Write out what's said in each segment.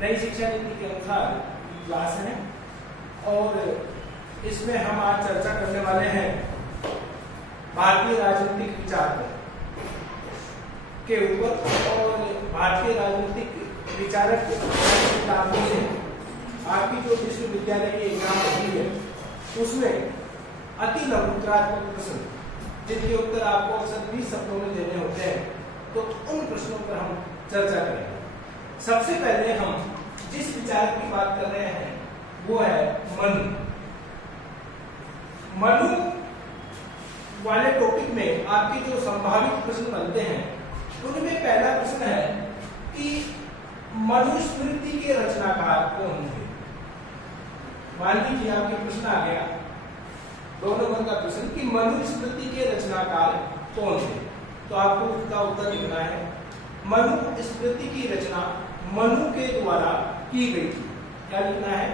नई शिक्षा नीति के अनुसार क्लास है और इसमें हम आज चर्चा करने वाले हैं भारतीय राजनीतिक विचार के ऊपर। और भारतीय राजनीतिक विचारक किताबों से आपकी जो विश्वविद्यालय की एग्जाम होती है उसमें अति लघुत्रात्मक प्रश्न जिनके उत्तर आपको अक्सर 20 शब्दों में देने होते हैं, तो उन प्रश्नों पर हम चर्चा करेंगे। सबसे पहले हम जिस विचारक की बात कर रहे हैं वो है मनु। मनु वाले टॉपिक में आपके जो संभावित प्रश्न बनते हैं उनमें पहला प्रश्न है कि मनुस्मृति के रचनाकार कौन थे। मान लीजिए आपके प्रश्न आ गया 2 नंबर का प्रश्न कि मनुस्मृति के रचनाकार कौन थे, तो आपको उसका उत्तर लिखना है मनुस्मृति की रचना मनु के द्वारा की गई थी। क्या लिखना है?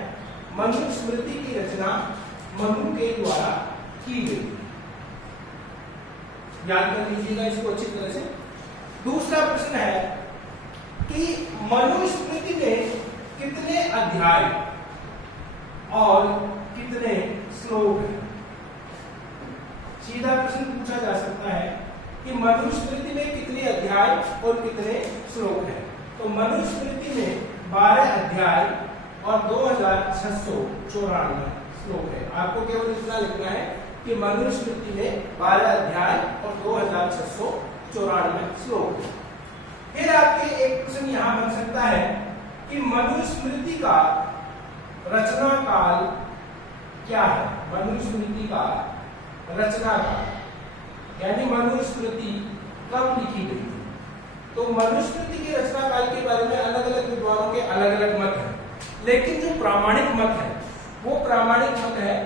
मनुस्मृति की रचना मनु के द्वारा की गई थी। याद कर लीजिएगा इसको अच्छी तरह से। दूसरा प्रश्न है कि मनुस्मृति में कितने अध्याय और कितने श्लोक हैं। सीधा प्रश्न पूछा जा सकता है कि मनुस्मृति में कितने अध्याय और कितने श्लोक हैं। तो मनुस्मृति में 12 अध्याय और 2694 श्लोक है। आपको केवल इतना लिखना है कि मनुस्मृति में 12 अध्याय और 2694 श्लोक है। फिर आपके एक प्रश्न यहां बन सकता है कि मनुस्मृति का रचना काल क्या है। मनुस्मृति का रचना काल यानी मनुस्मृति कब लिखी गई थी। तो मनुस्मृति के रचना काल के बारे में अलग अलग विद्वानों के अलग अलग मत हैं, लेकिन जो प्रामाणिक मत है वो प्रामाणिक मत है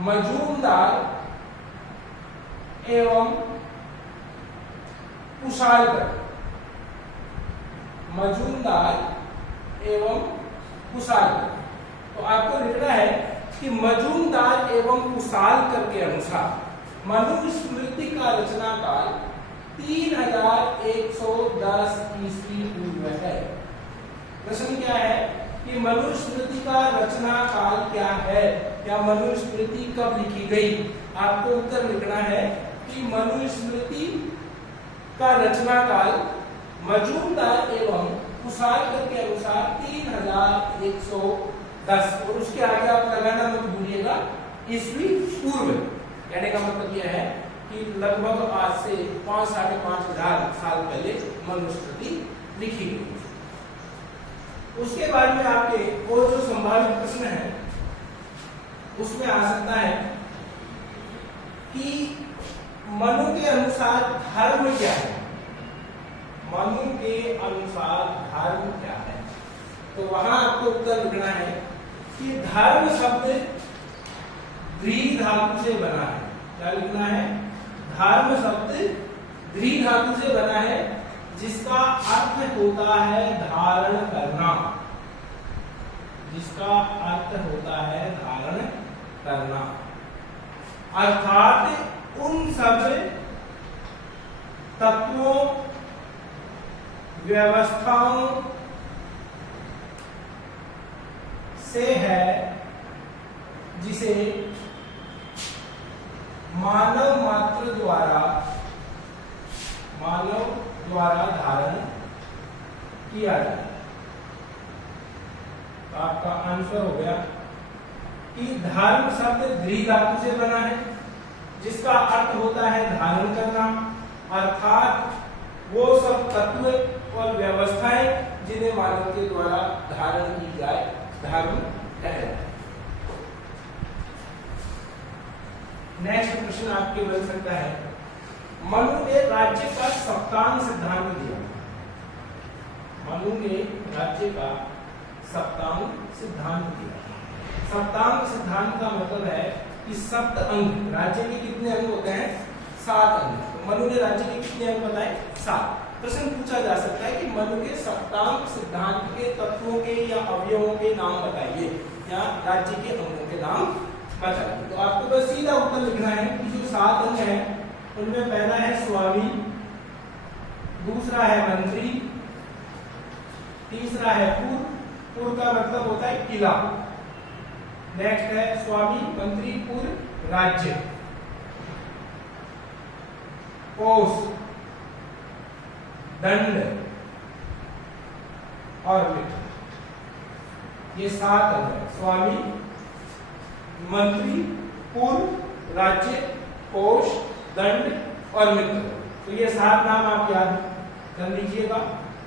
मजूमदार एवं कुशालकर। मजूमदार एवं कुशालकर। तो आपको लिखना है कि मजूमदार एवं कुशालकर के अनुसार मनुस्मृति का रचना काल 3110 ईस्वी पूर्व है। प्रश्न क्या है कि मनुस्मृति का रचना काल क्या है या मनुस्मृति कब लिखी गई। आपको उत्तर लिखना है कि मनुस्मृति का रचना काल मजूमदार एवं कुशालकर के अनुसार 3110 और उसके आगे आप लगाना मत भूलिएगा ईस्वी पूर्व। कहने का मतलब यह है कि लगभग आज से 5-5.5 हजार साल पहले मनुस्मृति लिखी गई। उसके बाद में आपके और जो संभावित प्रश्न है उसमें आ सकता है कि मनु के अनुसार धर्म क्या है। मनु के अनुसार धर्म क्या है, तो वहां आपको उत्तर लिखना है कि धर्म शब्द द्वि धातु से बना है। क्या लिखना है? धर्म शब्द द्वि धातु से बना है जिसका अर्थ होता है धारण करना। जिसका अर्थ होता है धारण करना, अर्थात उन सब तत्वों व्यवस्थाओं से है जिसे मानव मात्र द्वारा धारण किया जाए। तो आपका आंसर हो गया कि धर्म शब्द द्वि धातु से बना है जिसका अर्थ होता है धारण करना, अर्थात वो सब तत्व और व्यवस्थाएं जिन्हें मानव के द्वारा धारण की जाए धर्म कहलाता है। नेक्स्ट प्रश्न आपके बन सकता है मनु ने राज्य का सप्तांग सिद्धांत दिया। मनु ने राज्य का सप्तांग सिद्धांत दिया। सप्तांग सिद्धांत का मतलब है कि सप्त अंग, राज्य के कितने अंग होते हैं? 7 अंग। तो मनु ने राज्य के कितने अंग बताए? 7। प्रश्न पूछा जा सकता है कि मनु के सप्तांग सिद्धांत के तत्वों के या अवयवों के नाम बताइए या राज्य के अंगों के नाम बताइए। तो आपको बस सीधा उत्तर लिखना है कि जो 7 अंग हैं उनमें पहला है स्वामी, दूसरा है मंत्री, तीसरा है पूर्व, पुर का मतलब होता है किला। नेक्स्ट है स्वामी, मंत्री, पुर, राज्य, कोष, दंड और मित्र। ये 7 अंग है, स्वामी, मंत्री, पुर, राज्य, कोष, दंड और मित्र। तो ये 7 नाम आप याद कर लीजिएगा।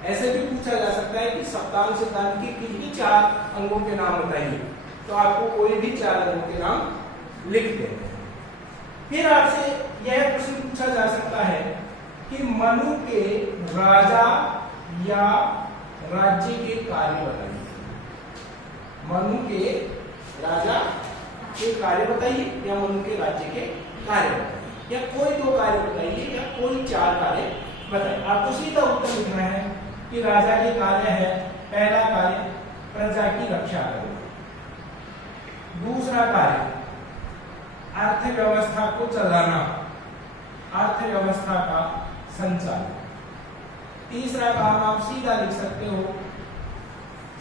ऐसे भी पूछा जा सकता है कि सप्तांग सिद्धांत के किन्हीं 4 अंगों के नाम बताइए, तो आपको कोई भी 4 अंगों के नाम लिख देते हैं। फिर आपसे यह प्रश्न पूछा जा सकता है कि मनु के राजा या राज्य के कार्य बताइए। मनु के राजा के कार्य बताइए या मनु के राज्य के कार्य बताइए, या कोई 2 कार्य बताइए या कोई 4 कार्य बताइए। आपको सीधा उत्तर लिखना है कि राजा के कार्य है, पहला कार्य प्रजा की रक्षा करो, दूसरा कार्य अर्थव्यवस्था को चलाना, अर्थव्यवस्था का संचालन, तीसरा काम आप सीधा लिख सकते हो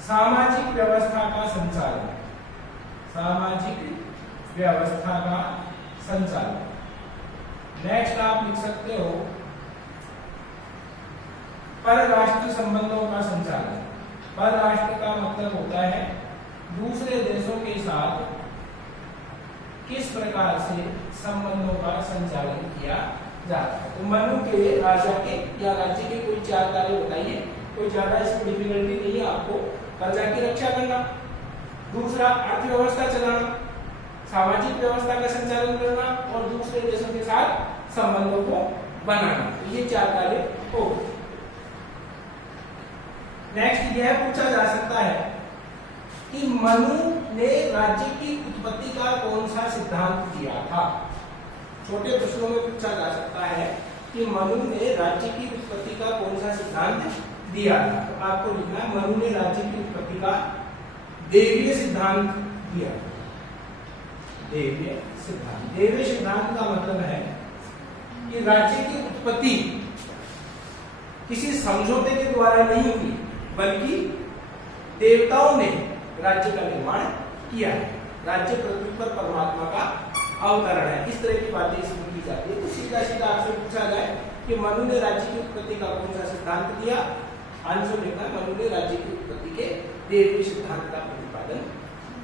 सामाजिक व्यवस्था का संचालन, सामाजिक व्यवस्था का संचालन। नेक्स्ट आप लिख सकते हो परराष्ट्रीय संबंधों का संचालन। परराष्ट्र का मतलब होता है दूसरे देशों के साथ किस प्रकार से संबंधों का संचालन किया जाता है। तो मनु के राजा के या राज्य के कोई 4 कार्य बताइए, कोई ज्यादा इसमें डिफिकल्टी नहीं है आपको। प्रजा की रक्षा करना, दूसरा अर्थव्यवस्था चलाना, सामाजिक व्यवस्था का संचालन करना और दूसरे देशों के साथ संबंधों को बनाना। तो ये 4 कार्य हो। नेक्स्ट यह पूछा जा सकता है कि मनु ने राज्य की उत्पत्ति का कौन सा सिद्धांत दिया था। छोटे प्रश्नों में पूछा जा सकता है कि मनु ने राज्य की उत्पत्ति का कौन सा सिद्धांत दिया था। तो आपको लिखना है मनु ने राज्य की उत्पत्ति का देवीय सिद्धांत दिया। देवीय सिद्धांत, देवीय सिद्धांत का मतलब है कि राज्य की उत्पत्ति किसी समझौते के द्वारा नहीं हुई, बल्कि देवताओं ने राज्य का निर्माण किया है। राज्य पृथ्वी पर परमात्मा का अवतरण है, इस तरह की बातें इसमें की जाती है। तो सीधा सीधा आपसे पूछा जाए कि मनु ने राज्य की उत्पत्ति का कौन सा सिद्धांत दिया, आंसर लिखना मनु ने राज्य की उत्पत्ति के देवीय सिद्धांत का प्रतिपादन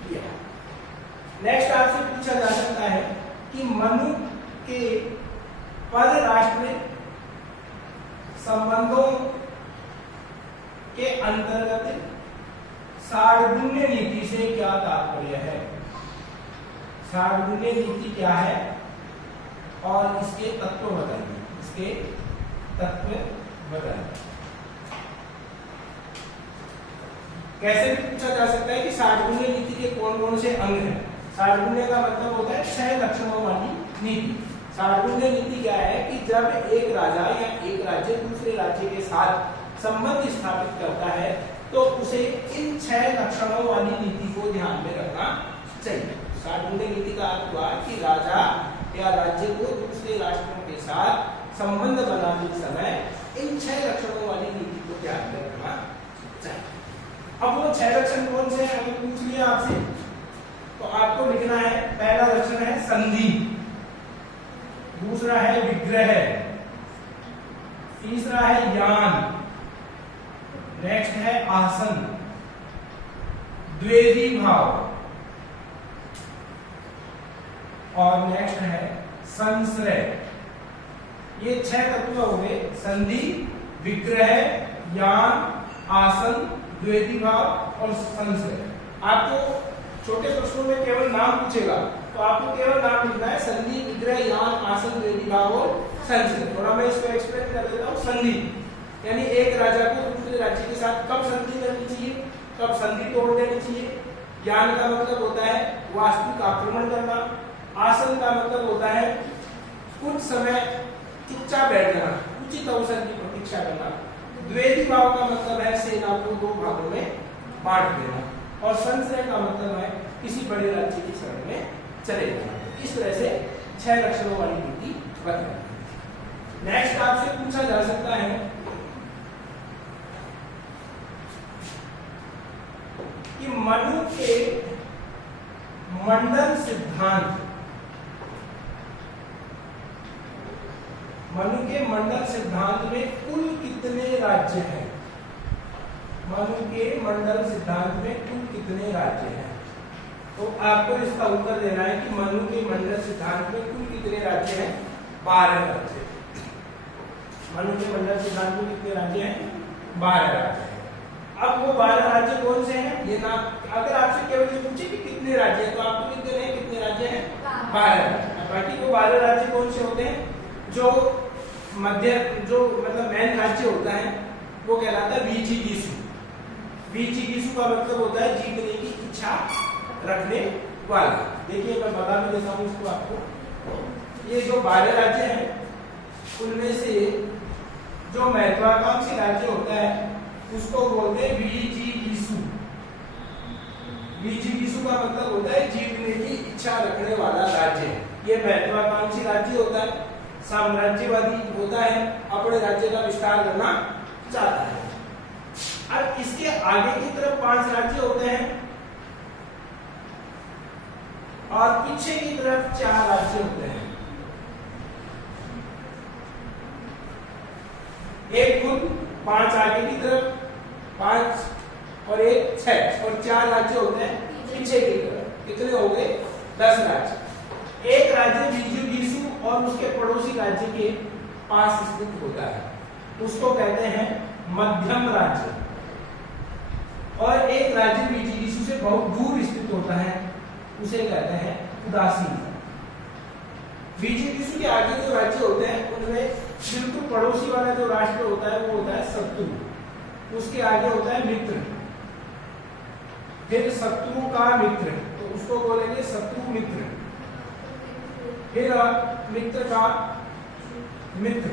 किया। नेक्स्ट आपसे पूछा जा सकता है कि मनु के परराष्ट्रीय संबंधों के अंतर्गत सार्वभौम्य नीति से क्या तात्पर्य है। सार्वभौम्य नीति क्या है और इसके तत्व बताइए, इसके तत्व बताइए। कैसे भी पूछा जा सकता है कि सार्वभौम्य नीति के कौन कौन से अंग हैं। सार्वभौम्य का मतलब होता है 6 लक्षणों वाली नीति। सार्वभौम्य नीति क्या है कि जब एक राजा या एक राज्य दूसरे राज्य के साथ संबंध स्थापित करता है तो उसे इन 6 लक्षणों वाली नीति को ध्यान में रखना चाहिए। सार्वभौम्य नीति का अर्थ हुआ कि राजा या राज्य को दूसरे राष्ट्रों के साथ संबंध बनाते समय इन 6 लक्षणों वाली नीति को ध्यान में रखना चाहिए। अब वो 6 लक्षण कौन से हैं अगर पूछ लिया आपसे तो आपको लिखना है। पहला लक्षण है संधि, दूसरा है विग्रह, तीसरा है यान, नेक्स्ट है आसन, द्वेधी भाव और नेक्स्ट है संश्रय। ये 6 तत्व हो गए, संधि, विग्रह, यान, आसन, द्वेधी भाव और संश्रय। आपको छोटे प्रश्नों में केवल नाम पूछेगा तो आपको केवल नाम लिखना है, संधि, विग्रह, यान, आसन, द्वेधी भाव और संश्रय। थोड़ा मैं इसको एक्सप्लेन कर देता हूँ। संधि यानी एक राजा को दूसरे राज्य के साथ कब संधि करनी चाहिए, कब संधि तोड़ देनी चाहिए। यान का मतलब होता है वास्तविक आक्रमण करना। आसन का मतलब होता है कुछ समय चुपचाप बैठ जाना, उचित अवसर की प्रतीक्षा करना। द्वेधी भाव का मतलब है सेना को 2 भागों में बांट देना और संश्रय का मतलब है किसी बड़े राज्य की शरण में चले जाना। इस तरह से 6 लक्षणों वाली नीति बताई। नेक्स्ट आपसे पूछा जा सकता है कि मनु के मंडल सिद्धांत, मनु के मंडल सिद्धांत में कुल कितने राज्य हैं? मनु के मंडल सिद्धांत में कुल कितने राज्य हैं? तो आपको इसका उत्तर देना है कि मनु के मंडल सिद्धांत में कुल कितने राज्य हैं? 12 राज्य। मनु के मंडल सिद्धांत में कितने राज्य हैं? 12 राज्य हैं। अब वो 12 राज्य कौन से हैं? ये ना, अगर आपसे केवल ये पूछे कि कितने राज्य हैं, तो आपको कितने हैं? कितने राज्य हैं? 12 राज्य। बाकी वो 12 राज्य कौन से होते हैं? जो मध्य, जो मतलब मेन राज्य होता है वो कहलाता है विजिगीषु। विजिगीषु का मतलब होता है जीतने की इच्छा रखने वाला। देखिए मैं बता भी देता हूँ इसको आपको। ये जो 12 राज्य हैं उनमें से जो महत्वाकांक्षी राज्य होता है उसको बोलते हैं विजिगीषु। विजिगीषु का मतलब होता है जीतने की इच्छा रखने वाला राज्य। ये महत्वाकांक्षी राज्य होता है, साम्राज्यवादी होता है, अपने राज्य का विस्तार करना चाहता है। अब इसके आगे की तरफ 5 राज्य होते हैं और पीछे की तरफ 4 राज्य होते हैं। एक खुद 5 आगे की तरफ, 5 और 1 6 और 4 राज्य होते हैं पीछे की तरफ। कितने हो गए? 10 राज्य। एक राज्य विजिगीषु और उसके पड़ोसी राज्य के पास स्थित होता है, उसको कहते हैं मध्यम राज्य। और एक राज्य विजिगीषु से बहुत दूर स्थित होता है, उसे कहते हैं उदासीन। विजिगीषु के आगे जो राज्य होते हैं उनमें बिल्कुल पड़ोसी वाला जो राष्ट्र होता है वो होता है शत्रु। उसके आगे होता है मित्र, फिर शत्रु का मित्र, तो उसको बोलेंगे शत्रु मित्र, फिर मित्र का मित्र,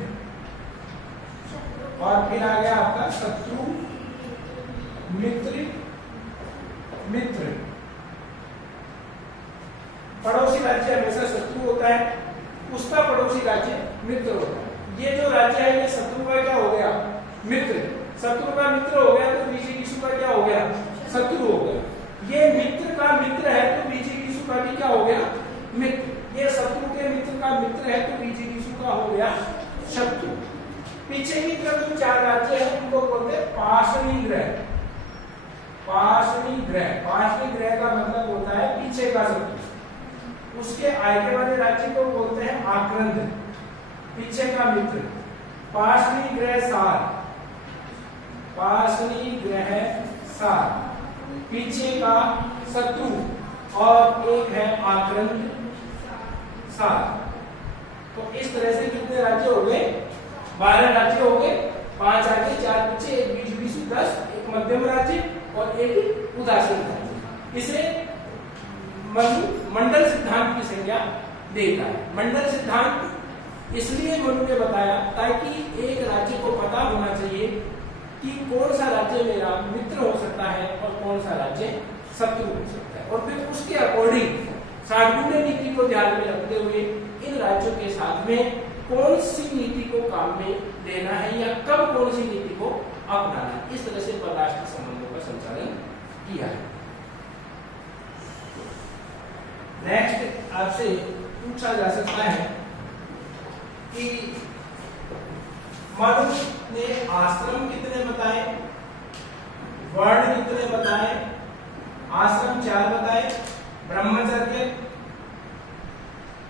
और फिर आ गया आपका शत्रु मित्र मित्र। पड़ोसी राज्य हमेशा शत्रु होता है, उसका पड़ोसी राज्य मित्र होता है। ये जो राज्य है ये शत्रु का क्या हो गया? मित्र। शत्रु का मित्र हो गया तो विजिगीषु का क्या हो गया? शत्रु हो गया। ये मित्र का मित्र है तो विजिगीषु का भी क्या हो गया? मित्र। ये शत्रु के मित्र का मित्र है तो विजिगीषु का हो गया शत्रु। पीछे की तरफ जो 4 राज्य हैं उनको बोलते हैं पार्श्वनिग्रह। पार्श्वनिग्रह, पार्श्वनिग्रह का मतलब होता है पीछे का शत्रु। उसके आगे वाले राज्य को बोलते हैं आक्रंद, पीछे का मित्र। पार्श्वनिग्रह सार, पार्श्वनिग्रह सार, पीछे का शत्रु, और एक है आक्रंद सार। तो इस तरह से कितने राज्य हो गए? 12 राज्य हो गए। 5 आगे, 4 पीछे, एक विजिगीषु 10, एक मध्यम राज्य और एक उदासीन राज्य। इसे मनु मंडल सिद्धांत की संज्ञा देता है। मंडल सिद्धांत इसलिए मनु ने बताया ताकि एक राज्य को पता होना चाहिए कि कौन सा राज्य मेरा मित्र हो सकता है और कौन सा राज्य शत्रु हो सकता है, और फिर उसके अकॉर्डिंग सागुण्य नीति को ध्यान में रखते हुए इन राज्यों के साथ में कौन सी नीति को काम में लेना है या कब कौन सी नीति को अपनाना है, इस तरह से परराष्ट्रीय संबंधों का संचालन किया है। नेक्स्ट आपसे पूछा जा सकता है कि मनु ने आश्रम कितने बताए, वर्ण कितने बताए? आश्रम 4 बताए, ब्रह्मचर्य,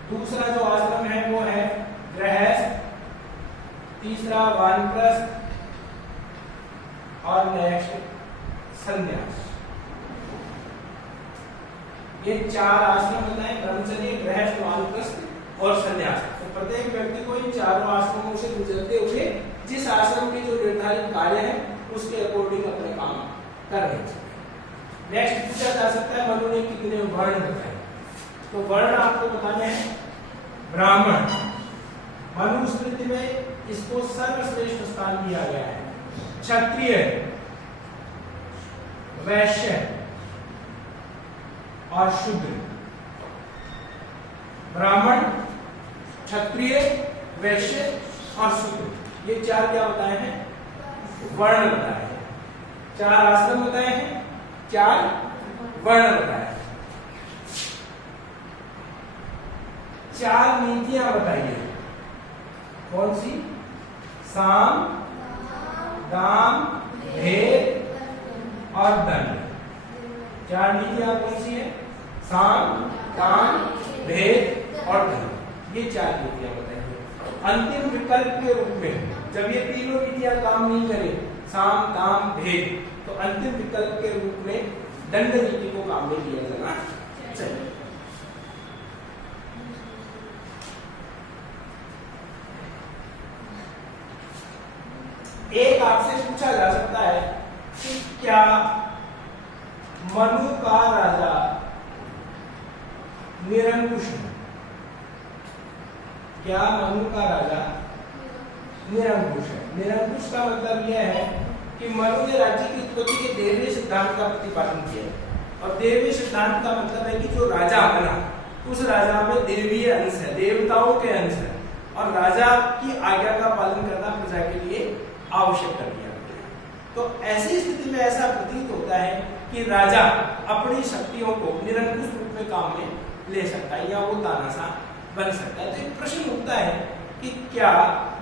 दूसरा जो आश्रम है वो है गृहस्थ, तीसरा वानप्रस्थ, और नेक्स्ट संन्यास। ये 4 आश्रम बताए, ब्रह्मचर्य, गृहस्थ, वानप्रस्थ और संन्यास। तो प्रत्येक व्यक्ति को इन चारों आश्रमों से गुजरते हुए जिस आश्रम के जो निर्धारित कार्य है उसके अकॉर्डिंग अपने काम करने चाहिए। नेक्स्ट पूछा जा सकता है मनु ने कितने वर्ण बताए, तो वर्ण आपको बताने हैं। ब्राह्मण, मनुस्मृति में इसको सर्वश्रेष्ठ स्थान दिया गया है। क्षत्रिय, वैश्य और शूद्र। ब्राह्मण, क्षत्रिय, वैश्य और शूद्र, ये 4 क्या बताए हैं? वर्ण बताए हैं। 4 आश्रम बताए हैं, 4 वर्ण बताया। 4 नीतियां बताइए। कौन सी? साम, दाम, भेद और दंड। 4 नीतियां कौन सी है? साम, दाम, भेद और दंड। ये 4 नीतियां बताइए। अंतिम विकल्प के रूप में जब ये तीनों नीतियां काम नहीं करें, साम, दाम, भेद, तो अंतिम विकल्प के रूप में दंड नीति को काम में लिया जाना चाहिए। एक आपसे पूछा जा सकता है कि क्या मनु का राजा निरंकुश है? क्या मनु का राजा निरंकुश है? निरंकुश का मतलब यह है कि मनु ने राज्य की उत्पत्ति के देवीय सिद्धांत का प्रतिपादन किया है। और देवीय सिद्धांत का मतलब है कि जो राजा बना उस राजा में देवीय अंश है, देवताओं के अंश है, और राजा की आज्ञा का पालन करना प्रजा के लिए आवश्यक कर दिया गया। तो ऐसी स्थिति में ऐसा प्रतीत होता है कि राजा अपनी शक्तियों को निरंकुश रूप में काम में ले सकता है या वो तानाशाह बन सकता है। तो एक प्रश्न उठता है कि क्या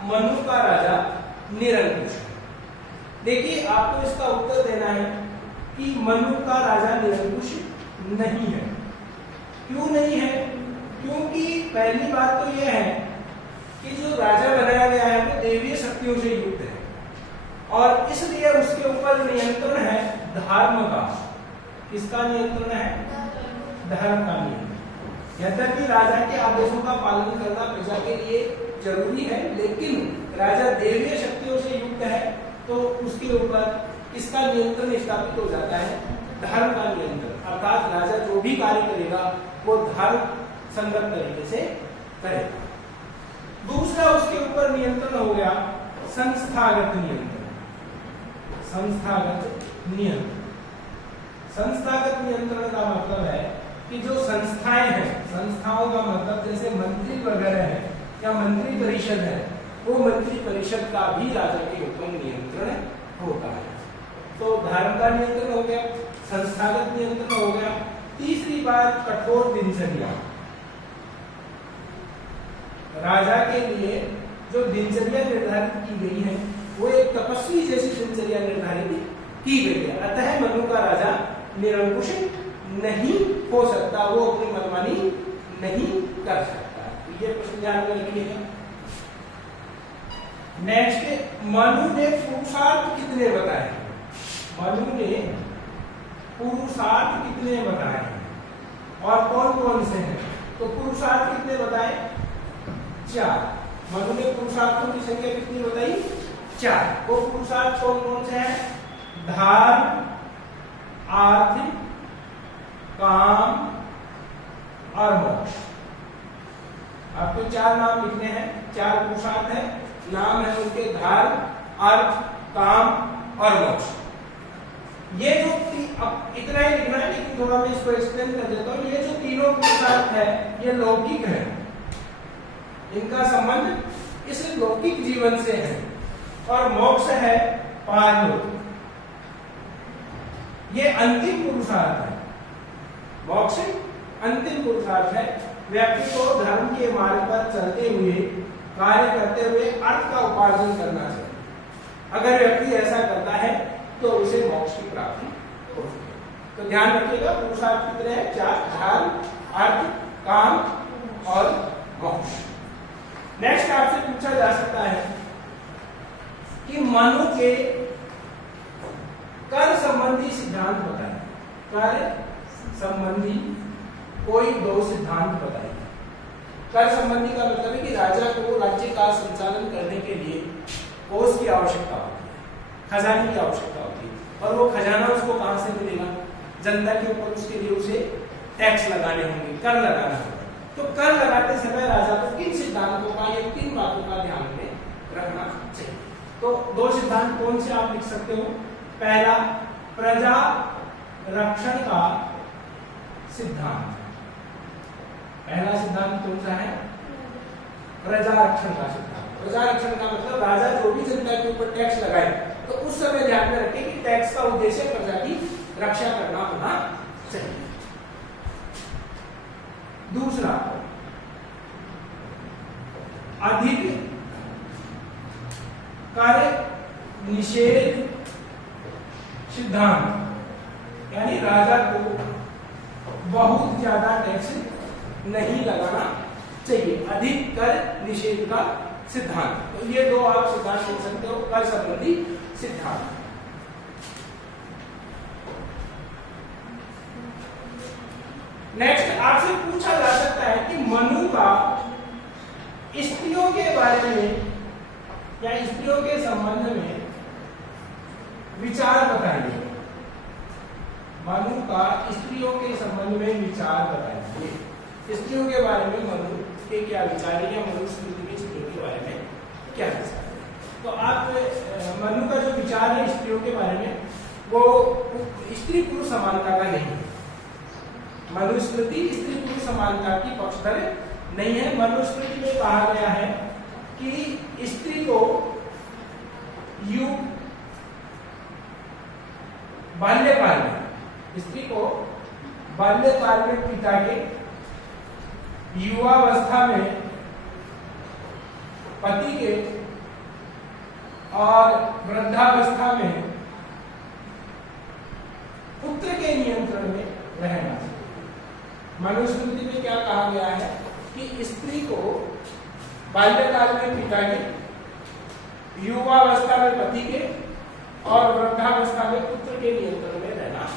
मनु का राजा निरंकुश है? देखिए, आपको इसका उत्तर देना है कि मनु का राजा निरंकुश नहीं है। क्यों नहीं है? क्योंकि पहली बात तो यह है कि जो राजा बनाया गया है वो देवीय शक्तियों से युक्त है और इसलिए उसके ऊपर नियंत्रण है धर्म का। किसका नियंत्रण है? धर्म का नियंत्रण। यद्यपि राजा के आदेशों का पालन करना प्रजा के लिए जरूरी है, लेकिन राजा देवीय शक्तियों से युक्त है तो उसके ऊपर किसका नियंत्रण स्थापित हो जाता है? धर्म का नियंत्रण। अर्थात राजा जो भी कार्य करेगा वो धर्म संगत तरीके से करेगा। दूसरा उसके ऊपर नियंत्रण हो गया संस्थागत नियंत्रण। संस्थागत नियंत्रण। संस्थागत नियंत्रण का मतलब है कि जो संस्थाएं हैं, संस्थाओं का मतलब जैसे मंत्री वगैरह है या मंत्री परिषद है, वो मंत्री परिषद का भी राजा के ऊपर नियंत्रण होता है। तो धर्म का नियंत्रण हो गया, संस्थागत नियंत्रण हो गया। तीसरी बात कठोर दिनचर्या। राजा के लिए जो दिनचर्या निर्धारित की गई है वो एक तपस्वी जैसी दिनचर्या निर्धारित की गई है। अतः मनु का राजा निरंकुश नहीं हो सकता, वो अपनी मनमानी नहीं कर सकता। तो ये प्रश्न ध्यान में रखिएगा। नेक्स्ट, मनु ने पुरुषार्थ कितने बताए? मनु ने पुरुषार्थ कितने बताए और कौन कौन से हैं? तो पुरुषार्थ कितने बताए? 4। मनु ने पुरुषार्थों की संख्या कितनी बताई? 4। वो पुरुषार्थ कौन कौन से हैं? धर्म, अर्थ, काम और मोक्ष। आपको 4 नाम लिखने हैं। 4 पुरुषार्थ है, नाम है उनके धर्म, अर्थ, काम और मोक्ष। ये जो अब इतना ही लिखना है, लेकिन थोड़ा मैं इसको एक्सप्लेन कर देता हूँ। ये जो तीनों पुरुषार्थ है ये लौकिक है, इनका संबंध इस लौकिक जीवन से है, और मोक्ष है पारलौकिक। ये अंतिम पुरुषार्थ है। मोक्ष अंतिम पुरुषार्थ है। व्यक्ति को धर्म के मार्ग पर चलते हुए, कार्य करते हुए अर्थ का उपार्जन करना चाहिए। अगर व्यक्ति ऐसा करता है तो उसे मोक्ष की प्राप्ति होती है। तो ध्यान रखिएगा, पुरुषार्थ कितने हैं? 4। धर्म, अर्थ, काम और मोक्ष। नेक्स्ट आपसे पूछा जा सकता है कि मनु के कर संबंधी सिद्धांत बताएं। कर संबंधी कोई 2 सिद्धांत बताएं। कर संबंधी का मतलब है कि राजा को राज्य का संचालन करने के लिए कोष की आवश्यकता होती है, खजाने की आवश्यकता होती है, और वो खजाना उसको कहां से मिलेगा? जनता के ऊपर उसके लिए उसे टैक्स लगाने होंगे, कर लगाना होगा। तो कर लगाते समय राजा को किन सिद्धांतों का या किन बातों का ध्यान में रखना चाहिए? तो 2 सिद्धांत कौन से आप लिख सकते हो? पहला, प्रजा रक्षण का सिद्धांत। पहला सिद्धांत कौन सा है? प्रजा रक्षण का सिद्धांत। प्रजा रक्षण का मतलब राजा जो भी जनता के ऊपर टैक्स लगाए तो उस समय ध्यान में रखें कि टैक्स का उद्देश्य प्रजा की रक्षा करना होना चाहिए। दूसरा, अधिक कर निषेध सिद्धांत, यानी राजा को बहुत ज्यादा टैक्स नहीं लगाना चाहिए। अधिक कर निषेध का सिद्धांत, तो ये दो आप सिद्धांत लिख सकते हो, कर संबंधी सिद्धांत। नेक्स्ट आपसे पूछा जा सकता है कि मनु का स्त्रियों के बारे में या स्त्रियों के संबंध में विचार बताइए। मनु का स्त्रियों के संबंध में विचार बताइए। स्त्रियों के बारे में मनु के क्या विचार है या मनुस्मृति में स्त्रियों के बारे में क्या विचार है। तो आप मनु का जो विचार है स्त्रियों के बारे में, वो स्त्री पुरुष समानता का नहीं है। मनुस्मृति स्त्री पुरुष समानता की पक्षधर नहीं है। मनुस्मृति में कहा गया है कि स्त्री को बाल्यकाल में, स्त्री को बाल्यकाल में पिता के, युवावस्था में पति के और वृद्धावस्था में पुत्र के नियंत्रण में रहना चाहिए। मनुस्मृति में क्या कहा गया है कि स्त्री को बाल्यकाल में पिता के, युवावस्था में पति के और वृद्धावस्था में पुत्र के नियंत्रण में रहना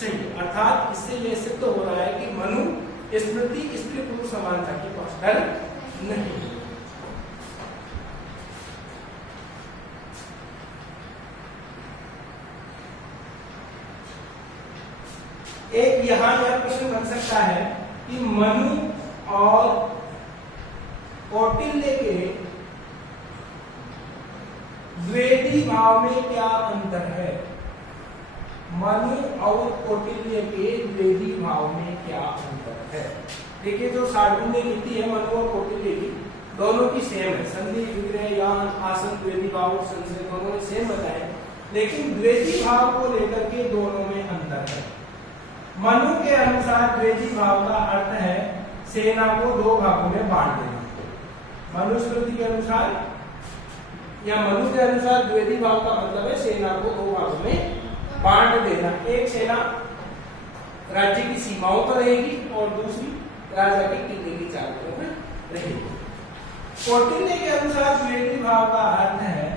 चाहिए। अर्थात इससे यह सिद्ध हो रहा है कि मनु स्मृति स्त्री पुरुष समानता की पक्षधर नहीं है। एक यहां यह प्रश्न बन सकता है कि मनु और कौटिल्य के द्वेदी भाव में क्या अंतर है। मनु और कौटिल्य के द्वेदी भाव में क्या अंतर है। देखिए, जो सार्वजनिक नीति है मनु और कौटिल्य की, दोनों की सेम है। संधि, विग्रह, यान, आसन, द्वेदी भाव, संशय दोनों ने सेम बताए, लेकिन द्वेदी भाव को लेकर के दोनों में अंतर है। मनु के अनुसार द्वेदी भाव का अर्थ है सेना को दो भागों में बांट देना। मनुस्मृति के अनुसार या मनु के अनुसार द्वेदी भाव का मतलब है सेना को दो भागों में बांट देना। एक सेना राज्य की सीमाओं पर रहेगी और दूसरी राजा के किले की चादरों में रहेगी। कौटिल्य के अनुसार द्वेदी भाव का अर्थ है,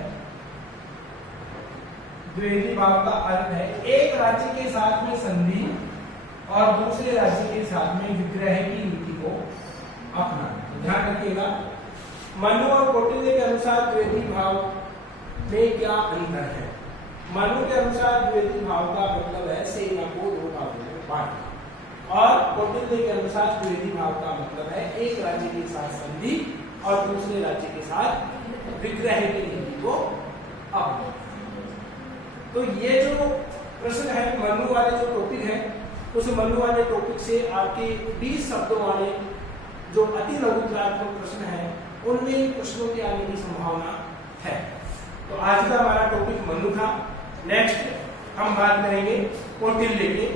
द्वेदी भाव का अर्थ है एक राज्य के साथ में संधि और दूसरे राज्य के साथ में विग्रह की नीति को अपनाना। ध्यान रखिएगा, मनु और कौटिल्य के अनुसार द्वेदी भाव में क्या अंतर है। मनु के अनुसार द्वेदी भाव का मतलब है सेना को दो भागों में बांटना, और कौटिल्य के अनुसार द्वेदी भाव का मतलब है एक राज्य के साथ संधि और दूसरे राज्य के साथ विग्रह की नीति को अपनाना। तो ये जो प्रश्न है मनु वाले जो टॉपिक है, उस मनु वाले टॉपिक से आपके 20 शब्दों वाले जो अति लघुत्रात्मक प्रश्न है, उनमें प्रश्नों के आने की संभावना है। तो आज का हमारा टॉपिक मनु था। नेक्स्ट हम बात करेंगे कौटिल्य के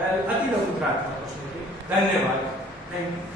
अति लघुत्रात्मक प्रश्नों के। धन्यवाद। Thank you.